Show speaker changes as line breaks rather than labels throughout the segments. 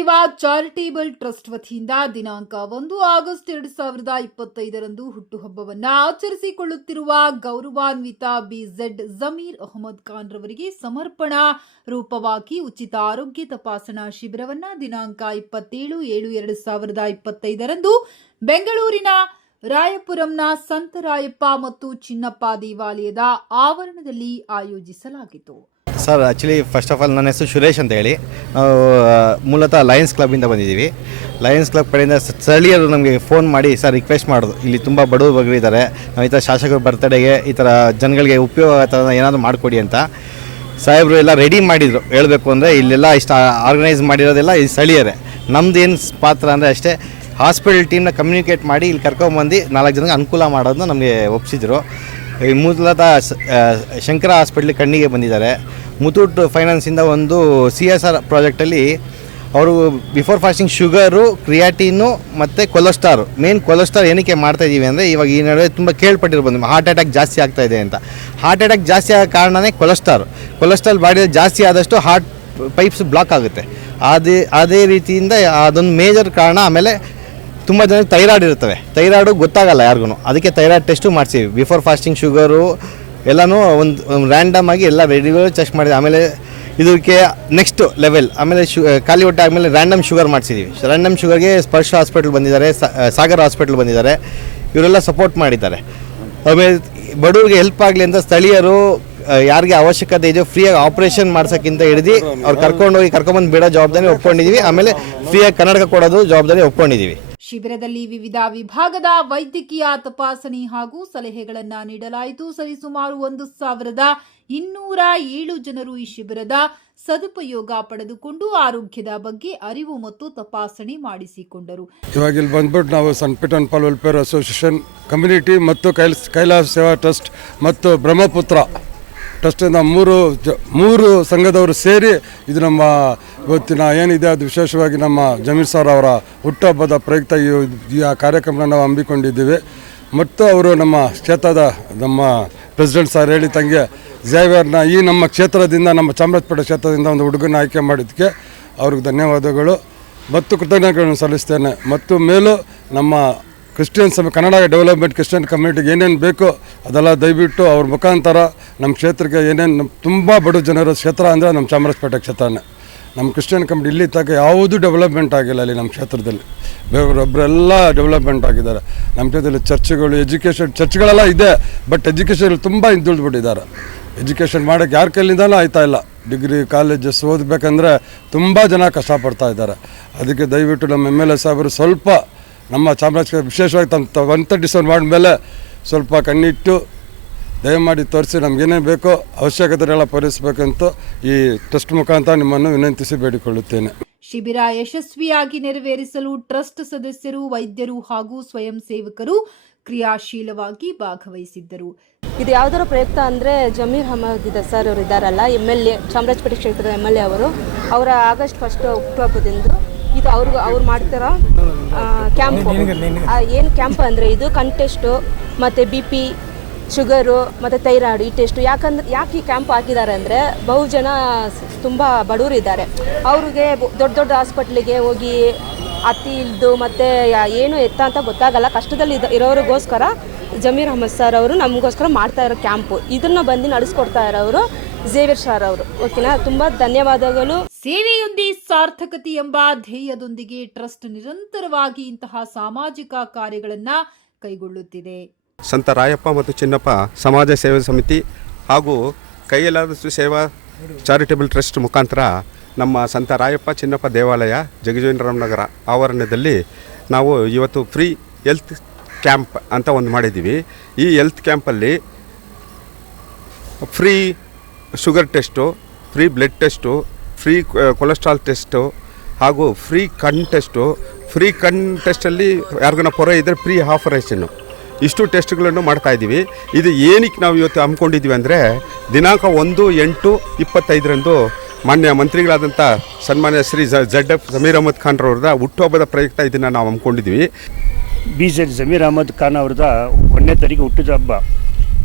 ಸೇವಾ charitable trust ವತಿಯಿಂದ ದಿನಾಂಕ ಒಂದು ಆಗಸ್ಟ್ ಎರಡು ಸಾವಿರದ ಇಪ್ಪತ್ತೈದರಂದು ಹುಟ್ಟುಹಬ್ಬವನ್ನ ಆಚರಿಸಿಕೊಳ್ಳುತ್ತಿರುವ ಗೌರವಾನ್ವಿತ ಬಿಝೆಡ್ ಜಮೀರ್ ಅಹಮದ್ ಖಾನ್ ರವರಿಗೆ ಸಮರ್ಪಣಾ ರೂಪವಾಗಿ ಉಚಿತ ಆರೋಗ್ಯ ತಪಾಸಣಾ ಶಿಬಿರವನ್ನ ದಿನಾಂಕ ಇಪ್ಪತ್ತೇಳು ಏಳು ಎರಡು ಸಾವಿರದ ಇಪ್ಪತ್ತೈದರಂದು ಬೆಂಗಳೂರಿನ ರಾಯಪುರಂನ ಸಂತರಾಯಪ್ಪ ಮತ್ತು ಚಿನ್ನಪ್ಪ ದೇವಾಲಯದ ಆವರಣದಲ್ಲಿ ಆಯೋಜಿಸಲಾಗಿತ್ತು.
Sir actually first of all ನನ್ನ ಹೆಸರು ಸುರೇಶ್ ಅಂತ ಹೇಳಿ. ನಾವು ಮೂಲತಃ ಲಯನ್ಸ್ ಕ್ಲಬ್ಬಿಂದ ಬಂದಿದ್ದೀವಿ. ಲಯನ್ಸ್ ಕ್ಲಬ್ ಕಡೆಯಿಂದ ಸ್ಥಳೀಯರು ನಮಗೆ ಫೋನ್ ಮಾಡಿ, ಸರ್ ರಿಕ್ವೆಸ್ಟ್ ಮಾಡೋದು. ಇಲ್ಲಿ ತುಂಬ ಬಡವರು ಬಗ್ಗರಿದ್ದಾರೆ ನಾವು ಈ ಥರ ಶಾಸಕರು ಬರ್ತಡೆಗೆ ಈ ಥರ ಜನಗಳಿಗೆ ಉಪಯೋಗ ಆ ಥರ ಏನಾದರೂ ಮಾಡಿಕೊಡಿ ಅಂತ. ಸಾಹೇಬರು ಎಲ್ಲ ರೆಡಿ ಮಾಡಿದರು. ಹೇಳಬೇಕು ಅಂದರೆ ಇಲ್ಲೆಲ್ಲ ಇಷ್ಟು ಆರ್ಗನೈಸ್ ಮಾಡಿರೋದೆಲ್ಲ ಈ ಸ್ಥಳೀಯರೇ. ನಮ್ದು ಏನು ಪಾತ್ರ ಅಂದರೆ ಅಷ್ಟೇ ಹಾಸ್ಪಿಟಲ್ ಟೀಮ್ನ ಕಮ್ಯುನಿಕೇಟ್ ಮಾಡಿ ಇಲ್ಲಿ ಕರ್ಕೊಂಬಂದು ನಾಲ್ಕು ಜನಕ್ಕೆ ಅನುಕೂಲ ಮಾಡೋದನ್ನ ನಮಗೆ ಒಪ್ಪಿಸಿದ್ರು ಮೂಲತಃ ಶಂಕರ ಹಾಸ್ಪಿಟ್ಲ್ ಕಣ್ಣಿಗೆ ಬಂದಿದ್ದಾರೆ. ಮುತೂಟ್ ಫೈನಾನ್ಸಿಂದ ಒಂದು ಸಿ ಎಸ್ ಆರ್ ಪ್ರಾಜೆಕ್ಟಲ್ಲಿ ಅವರು ಬಿಫೋರ್ ಫಾಸ್ಟಿಂಗ್ ಶುಗರು ಕ್ರಿಯಾಟಿನು ಮತ್ತು ಕೊಲೆಸ್ಟ್ರಾಲ್ ಮೇನ್ ಕೊಲೆಸ್ಟ್ರಾಲ್ ಏನಕ್ಕೆ ಮಾಡ್ತಾ ಇದ್ದೀವಿ ಅಂದರೆ ಇವಾಗ ಈ ನಡುವೆ ತುಂಬ ಕೇಳ್ಪಟ್ಟಿರ್ಬೋದು ಹಾರ್ಟ್ ಅಟ್ಯಾಕ್ ಜಾಸ್ತಿ ಆಗ್ತಾ ಇದೆ ಅಂತ. ಹಾರ್ಟ್ ಅಟ್ಯಾಕ್ ಜಾಸ್ತಿ ಆಗೋ ಕಾರಣವೇ ಕೊಲೆಸ್ಟ್ರಾಲ್ ಕೊಲೆಸ್ಟ್ರಾಲ್ ಬಾಡಿಯಲ್ಲಿ ಜಾಸ್ತಿ ಆದಷ್ಟು ಹಾರ್ಟ್ ಪೈಪ್ಸ್ ಬ್ಲಾಕ್ ಆಗುತ್ತೆ. ಅದೇ ಅದೇ ರೀತಿಯಿಂದ ಅದೊಂದು ಮೇಜರ್ ಕಾರಣ. ಆಮೇಲೆ ತುಂಬ ಜನ ಥೈರಾಯ್ಡ್ ಇರ್ತವೆ ಥೈರಾಯ್ಡು ಗೊತ್ತಾಗಲ್ಲ ಯಾರಿಗೂ ಅದಕ್ಕೆ ಥೈರಾಯ್ಡ್ ಟೆಸ್ಟು ಮಾಡಿಸಿ ಬಿಫೋರ್ ಫಾಸ್ಟಿಂಗ್ ಶುಗರು ಎಲ್ಲನೂ ಒಂದು ರ್ಯಾಂಡಮ್ ಆಗಿ ಎಲ್ಲ ರೆಡಿಗಳು ಚೆಕ್ ಮಾಡಿದೆ ಆಮೇಲೆ ಇದಕ್ಕೆ ನೆಕ್ಸ್ಟ್ ಲೆವೆಲ್ ಆಮೇಲೆ ಶು ಖಾಲಿ ಹೊಟ್ಟೆ ಆದಮೇಲೆ ರ್ಯಾಂಡಮ್ ಶುಗರ್ ಮಾಡಿಸಿದ್ದೀವಿ ರ್ಯಾಂಡಮ್ ಶುಗರ್ಗೆ ಸ್ಪರ್ಶ ಹಾಸ್ಪಿಟ್ಲ್ ಬಂದಿದ್ದಾರೆ ಸಾಗರ್ ಹಾಸ್ಪಿಟಲ್ ಬಂದಿದ್ದಾರೆ. ಇವರೆಲ್ಲ ಸಪೋರ್ಟ್ ಮಾಡಿದ್ದಾರೆ. ಆಮೇಲೆ ಬಡವರಿಗೆ ಹೆಲ್ಪ್ ಆಗಲಿ ಅಂತ ಸ್ಥಳೀಯರು ಯಾರಿಗೆ ಅವಶ್ಯಕತೆ ಇದೆಯೋ ಫ್ರೀಯಾಗಿ ಆಪರೇಷನ್ ಮಾಡ್ಸೋಕ್ಕಿಂತ ಹಿಡಿದು ಅವ್ರು ಕರ್ಕೊಂಡೋಗಿ ಕರ್ಕೊಂಬಂದು ಬಿಡೋ ಜವಾಬ್ದಾರಿ ಒಪ್ಕೊಂಡಿದ್ದೀವಿ ಆಮೇಲೆ ಫ್ರೀಯಾಗಿ ಕನ್ನಡಕ ಕೊಡೋದು ಜವಾಬ್ದಾರಿ ಒಪ್ಕೊಂಡಿದ್ದೀವಿ
ಶಿಬಿರದಲ್ಲಿ ವಿವಿಧ ವಿಭಾಗದ ವೈದ್ಯಕೀಯ ತಪಾಸಣೆ ಹಾಗೂ ಸಲಹೆಗಳನ್ನು ನೀಡಲಾಯಿತು. ಸರಿಸುಮಾರು ಒಂದು ಸಾವಿರದ ಇನ್ನೂರ ಏಳು ಜನರು ಈ ಶಿಬಿರದ ಸದುಪಯೋಗ ಪಡೆದುಕೊಂಡು ಆರೋಗ್ಯದ ಬಗ್ಗೆ ಅರಿವು ಮತ್ತು ತಪಾಸಣೆ ಮಾಡಿಸಿಕೊಂಡರು.
ಇವಾಗ ಇಲ್ಲಿ ಬಂದ್ಬಿಟ್ಟು ನಾವು saint Peter and Paul welfare association community ಮತ್ತು ಕೈಲ್, ಕೈಲಾಸ ಸೇವಾ ಟ್ರಸ್ಟ್ ಮತ್ತು ಬ್ರಹ್ಮಪುತ್ರ ಟ್ರಸ್ಟಿಂದ ಮೂರು ಜ ಮೂರು ಸಂಘದವರು ಸೇರಿ ಇದು ನಮ್ಮ ಇವತ್ತಿನ ಏನಿದೆ ಅದು ವಿಶೇಷವಾಗಿ ನಮ್ಮ ಜಮೀರ್ ಸರ್ ಅವರ ಹುಟ್ಟುಹಬ್ಬದ ಪ್ರಯುಕ್ತ ಈ ಆ ಕಾರ್ಯಕ್ರಮನ ನಾವು ಹಮ್ಮಿಕೊಂಡಿದ್ದೀವಿ. ಮತ್ತು ಅವರು ನಮ್ಮ ಕ್ಷೇತ್ರದ ನಮ್ಮ ಪ್ರೆಸಿಡೆಂಟ್ ಸರ್ ಹೇಳಿ ತಂಗೆ ಜೈವರ್ನ ಈ ನಮ್ಮ ಕ್ಷೇತ್ರದಿಂದ, ನಮ್ಮ ಚಾಮರಾಜಪೇಟೆ ಕ್ಷೇತ್ರದಿಂದ ಒಂದು ಹುಡುಗನ ಆಯ್ಕೆ ಮಾಡಿದ್ದಕ್ಕೆ ಅವ್ರಿಗೆ ಧನ್ಯವಾದಗಳು. ಮತ್ತು ಕೃತಜ್ಞತೆಗಳನ್ನು ಸಲ್ಲಿಸ್ತೇನೆ. ಮತ್ತು ಮೇಲೂ ನಮ್ಮ ಕ್ರಿಶ್ಚಿಯನ್ ಸಮ ಕನ್ನಡ ಡೆವಲಪ್ಮೆಂಟ್ ಕ್ರಿಶ್ಚಿಯನ್ ಕಮ್ಯುನಿಟಿಗೆ ಏನೇನು ಬೇಕೋ ಅದೆಲ್ಲ ದಯವಿಟ್ಟು ಅವ್ರ ಮುಖಾಂತರ ನಮ್ಮ ಕ್ಷೇತ್ರಕ್ಕೆ ಏನೇನು ತುಂಬ ಬಡ ಜನರ ಕ್ಷೇತ್ರ ಅಂದರೆ ನಮ್ಮ ಚಾಮರಾಜಪೇಟೆ ಕ್ಷೇತ್ರನೇ. ನಮ್ಮ ಕ್ರಿಶ್ಚಿಯನ್ ಕಮ್ಯುನಿಟಿ ಇಲ್ಲಿ ತಕ್ಕ ಯಾವುದೂ ಡೆವಲಪ್ಮೆಂಟ್ ಆಗಿಲ್ಲ ಅಲ್ಲಿ ನಮ್ಮ ಕ್ಷೇತ್ರದಲ್ಲಿ. ಬೇರೆಯವರೊಬ್ಬರೆಲ್ಲ ಡೆವಲಪ್ಮೆಂಟ್ ಆಗಿದ್ದಾರೆ. ನಮ್ಮ ಕ್ಷೇತ್ರದಲ್ಲಿ ಚರ್ಚ್ಗಳು ಎಜುಕೇಷನ್ ಚರ್ಚ್ಗಳೆಲ್ಲ ಇದೆ ಬಟ್ ಎಜುಕೇಷನ್ ತುಂಬ ಹಿಂದುಳಿದ್ಬಿಟ್ಟಿದ್ದಾರೆ. ಎಜುಕೇಷನ್ ಮಾಡೋಕ್ಕೆ ಯಾರ ಕೈಲಿಂದಲೂ ಆಯ್ತಾ ಇಲ್ಲ. ಡಿಗ್ರಿ ಕಾಲೇಜಸ್ ಓದಬೇಕಂದ್ರೆ ತುಂಬ ಜನ ಕಷ್ಟಪಡ್ತಾ ಇದ್ದಾರೆ. ಅದಕ್ಕೆ ದಯವಿಟ್ಟು ನಮ್ಮ ಎಂ ಎಲ್ ಎ ಸಾಹೇಬರು ಸ್ವಲ್ಪ ನಮ್ಮ ಚಾಮರಾಜನಗರ ವಿಶೇಷವಾಗಿ ತಮ್ಮ ಒನ್ ತರ್ಟಿ ಸೆವೆನ್ ಮಾಡಿದ್ಮೇಲೆ ಸ್ವಲ್ಪ ಕಣ್ಣಿಟ್ಟು ದಯಮಾಡಿ ತೋರಿಸಿ ನಮಗೇನೇ ಬೇಕೋ ಅವಶ್ಯಕತೆಗಳೆಲ್ಲ ಪೂರೈಸಬೇಕಂತ ಈ ಟ್ರಸ್ಟ್ ಮುಖಾಂತರ ನಿಮ್ಮನ್ನು ವಿನಂತಿಸಿ ಬೇಡಿಕೊಳ್ಳುತ್ತೇನೆ.
ಶಿಬಿರ ಯಶಸ್ವಿಯಾಗಿ ನೆರವೇರಿಸಲು ಟ್ರಸ್ಟ್ ಸದಸ್ಯರು ವೈದ್ಯರು ಹಾಗೂ ಸ್ವಯಂ ಸೇವಕರು ಕ್ರಿಯಾಶೀಲವಾಗಿ ಭಾಗವಹಿಸಿದ್ದರು.
ಇದು ಯಾವುದರ ಪ್ರಯುಕ್ತ ಅಂದರೆ ಜಮೀರ್ ಅಹಮದ್ ಇದೆ ಸರ್ ಅವರು ಇದ್ದಾರಲ್ಲ ಎಂ ಎಲ್ ಎ ಚಾಮರಾಜಪೇಟೆ ಕ್ಷೇತ್ರದ ಎಂ ಎಲ್ ಎ ಅವರು. ಅವರ ಆಗಸ್ಟ್ ಫಸ್ಟ್ ಹುಟ್ಟುಹಬ್ಬದಿಂದ ಇದು ಅವ್ರಿಗೆ ಅವ್ರು ಮಾಡ್ತಿರೋ ಕ್ಯಾಂಪು ಏನು ಕ್ಯಾಂಪ್ ಅಂದರೆ ಇದು ಕಂಟೆಸ್ಟು ಟೆಸ್ಟು ಮತ್ತು ಬಿ ಪಿ ಶುಗರು ಮತ್ತು ಥೈರಾಯ್ಡ್ ಈ ಟೆಸ್ಟು ಯಾಕಂದ್ರೆ ಯಾಕೆ ಈ ಕ್ಯಾಂಪ್ ಹಾಕಿದ್ದಾರೆ ಅಂದರೆ ಬಹು ಜನ ತುಂಬ ಬಡವರು ಇದ್ದಾರೆ ಅವ್ರಿಗೆ ದೊಡ್ಡ ದೊಡ್ಡ ಹಾಸ್ಪಿಟ್ಲಿಗೆ ಹೋಗಿ ಅತಿ ಇಲ್ದು ಮತ್ತು ಏನು ಎತ್ತ ಅಂತ ಗೊತ್ತಾಗಲ್ಲ. ಕಷ್ಟದಲ್ಲಿ ಇದ್ದ- ಇರೋರಿಗೋಸ್ಕರ ಜಮೀರ್ ಅಹಮದ್ ಸರ್ ಅವರು ನಮಗೋಸ್ಕರ ಮಾಡ್ತಾ ಇರೋ ಕ್ಯಾಂಪು ಇದನ್ನು ಬಂದು ನಡೆಸ್ಕೊಡ್ತಾ ಇರೋರು ಜೇವಿಯರ್ ಶಾರ್ ಅವರು. ಓಕೆನಾ? ತುಂಬ ಧನ್ಯವಾದಗಳು.
ಸೇವೆಯೊಂದೇ ಸಾರ್ಥಕತೆ ಎಂಬ ಧ್ಯೇಯದೊಂದಿಗೆ ಟ್ರಸ್ಟ್ ನಿರಂತರವಾಗಿ ಇಂತಹ ಸಾಮಾಜಿಕ ಕಾರ್ಯಗಳನ್ನ ಕೈಗೊಳ್ಳುತ್ತಿದೆ.
ಸಂತ ರಾಯಪ್ಪ ಮತ್ತು ಚಿನ್ನಪ್ಪ ಸಮಾಜ ಸೇವೆ ಸಮಿತಿ ಹಾಗೂ ಕೈಯಲ್ಲಾದಷ್ಟು ಸೇವಾ ಚಾರಿಟೇಬಲ್ ಟ್ರಸ್ಟ್ ಮುಖಾಂತರ ನಮ್ಮ ಸಂತ ರಾಯಪ್ಪ ಚಿನ್ನಪ್ಪ ದೇವಾಲಯ ಜಗಜೀವನರಾಮನಗರ ಆವರಣದಲ್ಲಿ ನಾವು ಇವತ್ತು ಫ್ರೀ ಹೆಲ್ತ್ ಕ್ಯಾಂಪ್ ಅಂತ ಒಂದು ಮಾಡಿದ್ದೀವಿ. ಈ health ಕ್ಯಾಂಪಲ್ಲಿ free sugar test, free blood test, free cholesterol test ಹಾಗೂ ಫ್ರೀ ಕಣ್ ಟೆಸ್ಟು. ಫ್ರೀ ಕಣ್ ಟೆಸ್ಟಲ್ಲಿ ಯಾರಿಗನ ಪೊರೆ ಇದ್ದರೆ ಫ್ರೀ ಆಫರೈಸನ್ನು ಇಷ್ಟು ಟೆಸ್ಟ್ಗಳನ್ನು ಮಾಡ್ತಾ ಇದ್ದೀವಿ. ಇದು ಏನಕ್ಕೆ ನಾವು ಇವತ್ತು ಹಮ್ಮಿಕೊಂಡಿದ್ದೀವಿ ಅಂದರೆ ದಿನಾಂಕ ಒಂದು, ಎಂಟು, ಇಪ್ಪತ್ತೈದರಂದು ಮಾನ್ಯ ಮಂತ್ರಿಗಳಾದಂಥ ಸನ್ಮಾನ್ಯ ಶ್ರೀ ಜಡ್ ಎಫ್ ಜಮೀರ್ ಅಹಮದ್ ಖಾನ್ರವ್ರದ ಹುಟ್ಟುಹಬ್ಬದ ಪ್ರಯುಕ್ತ ಇದನ್ನು ನಾವು ಹಮ್ಮಿಕೊಂಡಿದ್ದೀವಿ.
ಬಿ ಜೆಡ್ ಜಮೀರ್ ಅಹಮದ್ ಖಾನ್ ಅವ್ರದ ಒಂದನೇ ತಾರೀಕು ಹುಟ್ಟಿದ ಹಬ್ಬ.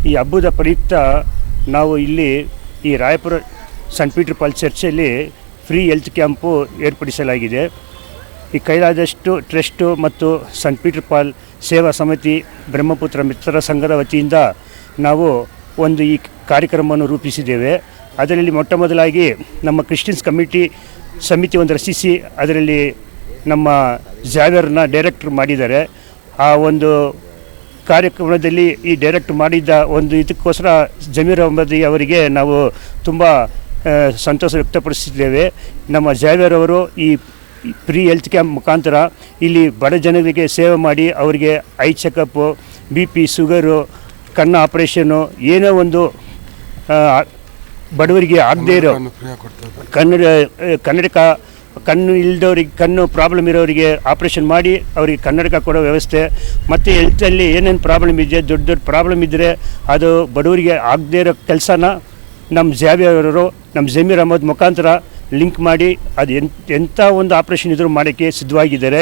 ಈ ಹಬ್ಬದ ಪ್ರಯುಕ್ತ ನಾವು ಇಲ್ಲಿ ಈ ರಾಯಪುರ ಸೆಂಟ್ ಪೀಟರ್ ಪಾಲ್ ಚರ್ಚಲ್ಲಿ ಫ್ರೀ ಹೆಲ್ತ್ ಕ್ಯಾಂಪು ಏರ್ಪಡಿಸಲಾಗಿದೆ. ಈ ಕೈಲಾದಷ್ಟು ಟ್ರಸ್ಟು ಮತ್ತು ಸಂಟ್ ಪೀಟರ್ ಪಾಲ್ ಸೇವಾ ಸಮಿತಿ ಬ್ರಹ್ಮಪುತ್ರ ಮಿತ್ರ ಸಂಘದ ವತಿಯಿಂದ ನಾವು ಒಂದು ಈ ಕಾರ್ಯಕ್ರಮವನ್ನು ರೂಪಿಸಿದ್ದೇವೆ. ಅದರಲ್ಲಿ ಮೊಟ್ಟ ಮೊದಲಾಗಿ ನಮ್ಮ ಕ್ರಿಶ್ಚಿಯನ್ಸ್ ಕಮಿಟಿ ಸಮಿತಿ ಒಂದು ರಚಿಸಿ ಅದರಲ್ಲಿ ನಮ್ಮ ಜಾವೇರ್ನ ಡೈರೆಕ್ಟ್ರ್ ಮಾಡಿದ್ದಾರೆ. ಆ ಒಂದು ಕಾರ್ಯಕ್ರಮದಲ್ಲಿ ಈ ಡೈರೆಕ್ಟ್ ಮಾಡಿದ್ದ ಒಂದು ಇದಕ್ಕೋಸ್ಕರ ಜಮೀರ್ ಅಹಮದಿ ಅವರಿಗೆ ನಾವು ತುಂಬ ಸಂತೋಷ ವ್ಯಕ್ತಪಡಿಸಿದ್ದೇವೆ. ನಮ್ಮ ಜಾವೇರ್ ಅವರು ಈ ಪ್ರೀ ಹೆಲ್ತ್ ಕ್ಯಾಂಪ್ ಮುಖಾಂತರ ಇಲ್ಲಿ ಬಡ ಜನರಿಗೆ ಸೇವೆ ಮಾಡಿ ಅವರಿಗೆ eye checkup B P sugar ಕಣ್ಣು ಆಪ್ರೇಷನ್ನು ಏನೋ ಒಂದು ಬಡವರಿಗೆ ಆಗದೇ ಇರೋ ಕನ್ನಡ ಕನ್ನಡಕ ಕಣ್ಣು ಇಲ್ದವ್ರಿಗೆ, ಕಣ್ಣು ಪ್ರಾಬ್ಲಮ್ ಇರೋರಿಗೆ ಆಪ್ರೇಷನ್ ಮಾಡಿ, ಅವರಿಗೆ ಕನ್ನಡಕ ಕೊಡೋ ವ್ಯವಸ್ಥೆ. ಮತ್ತು ಹೆಲ್ತಲ್ಲಿ ಏನೇನು ಪ್ರಾಬ್ಲಮ್ ಇದೆ ದೊಡ್ಡ ದೊಡ್ಡ ಪ್ರಾಬ್ಲಮ್ ಇದ್ದರೆ ಅದು ಬಡವರಿಗೆ ಆಗದೇ ಇರೋ ಕೆಲಸನ ನಮ್ಮ ಜಾವಿಯವರು ನಮ್ಮ ಜಮೀರ್ ಅಹಮದ್ ಮುಖಾಂತರ ಲಿಂಕ್ ಮಾಡಿ, ಅದು ಎಂಥ ಒಂದು ಆಪ್ರೇಷನ್ ಇದ್ರೂ ಮಾಡೋಕ್ಕೆ ಸಿದ್ಧವಾಗಿದ್ದಾರೆ.